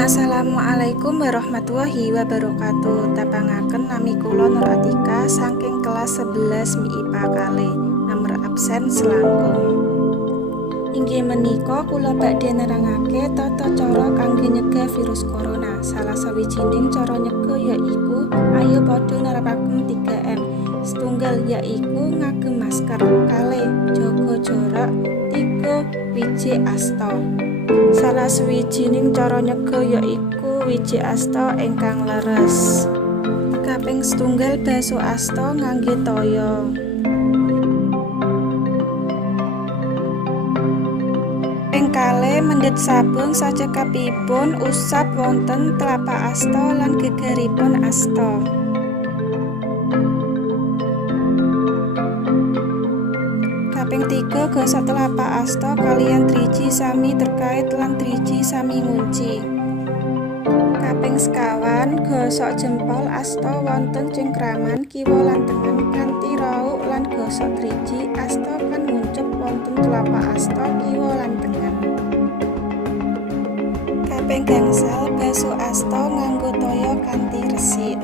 Assalamualaikum warahmatullahi wabarakatuh. Tapangaken nami kula Nur Atika saking kelas 11 MIPA kalih. Nomor absen selangkung. Inggih menika kula badhe nerangake tata cara kangge nyegah virus corona. Salah sawijining cara nyegah yaiku ayo padha nerapaken 3M. Setunggal yaiku ngagem masker, kalih jaga jarak, 3 wiji asta. Salah sawijining cara nyegah yaiku wiji asta ingkang leres. Kaping setunggal baso asta ngangge toya. Kaping kalih mendhet sabun sajekapipun usap wonten tlapak asta lan gegeripun asta. Kaping 3 gosok telapak asta kaliyan driji sami terkait lan driji sami ngunci. Kaping sekawan gosok jempol asta wonten cengkraman kiwa lan tengen kanthi rauk lan gosok driji asta kan nguncup wonten telapak asta kiwa lan tengen. Kaping gangsal baso asta nganggo toya kanthi resik.